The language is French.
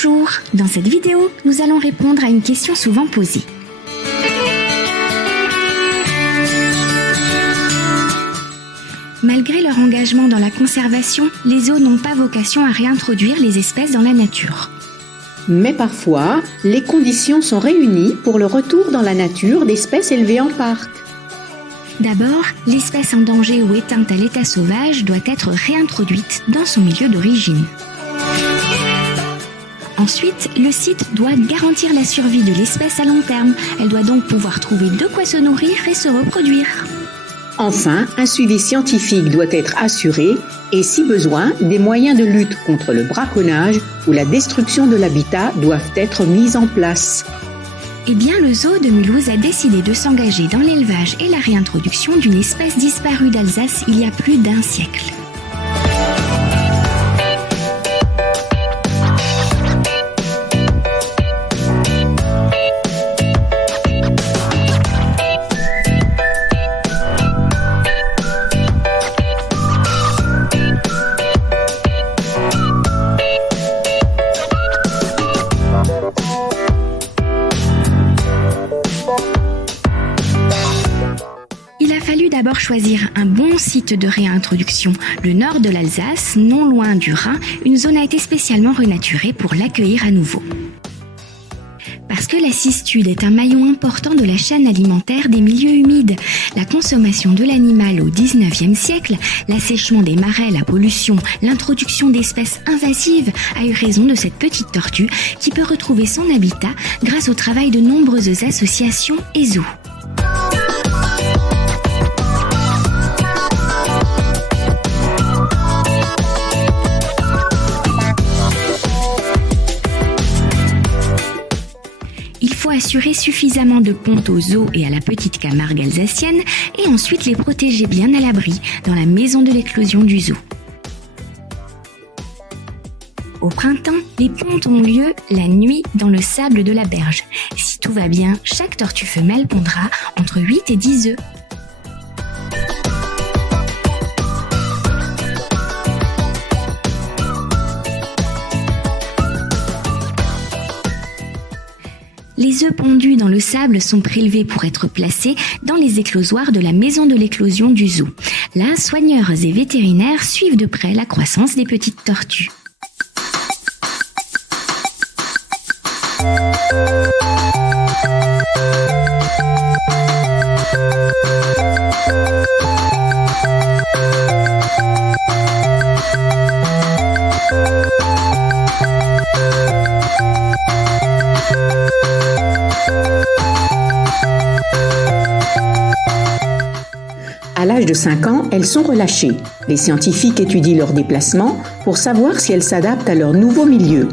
Bonjour, dans cette vidéo, nous allons répondre à une question souvent posée. Malgré leur engagement dans la conservation, les zoos n'ont pas vocation à réintroduire les espèces dans la nature. Mais parfois, les conditions sont réunies pour le retour dans la nature d'espèces élevées en parc. D'abord, l'espèce en danger ou éteinte à l'état sauvage doit être réintroduite dans son milieu d'origine. Ensuite, le site doit garantir la survie de l'espèce à long terme. Elle doit donc pouvoir trouver de quoi se nourrir et se reproduire. Enfin, un suivi scientifique doit être assuré et, si besoin, des moyens de lutte contre le braconnage ou la destruction de l'habitat doivent être mis en place. Eh bien, le zoo de Mulhouse a décidé de s'engager dans l'élevage et la réintroduction d'une espèce disparue d'Alsace il y a plus d'1 siècle. Il a fallu d'abord choisir un bon site de réintroduction, le nord de l'Alsace, non loin du Rhin. Une zone a été spécialement renaturée pour l'accueillir à nouveau. Parce que la cistude est un maillon important de la chaîne alimentaire des milieux humides. La consommation de l'animal au XIXe siècle, l'assèchement des marais, la pollution, l'introduction d'espèces invasives a eu raison de cette petite tortue qui peut retrouver son habitat grâce au travail de nombreuses associations et zoos. Il faut assurer suffisamment de pontes aux zoos et à la petite Camargue alsacienne et ensuite les protéger bien à l'abri dans la maison de l'éclosion du zoo. Au printemps, les pontes ont lieu la nuit dans le sable de la berge. Si tout va bien, chaque tortue femelle pondra entre 8 et 10 œufs. Les œufs pondus dans le sable sont prélevés pour être placés dans les éclosoirs de la maison de l'éclosion du zoo. Là, soigneurs et vétérinaires suivent de près la croissance des petites tortues. À l'âge de 5 ans, elles sont relâchées. Les scientifiques étudient leur déplacement pour savoir si elles s'adaptent à leur nouveau milieu.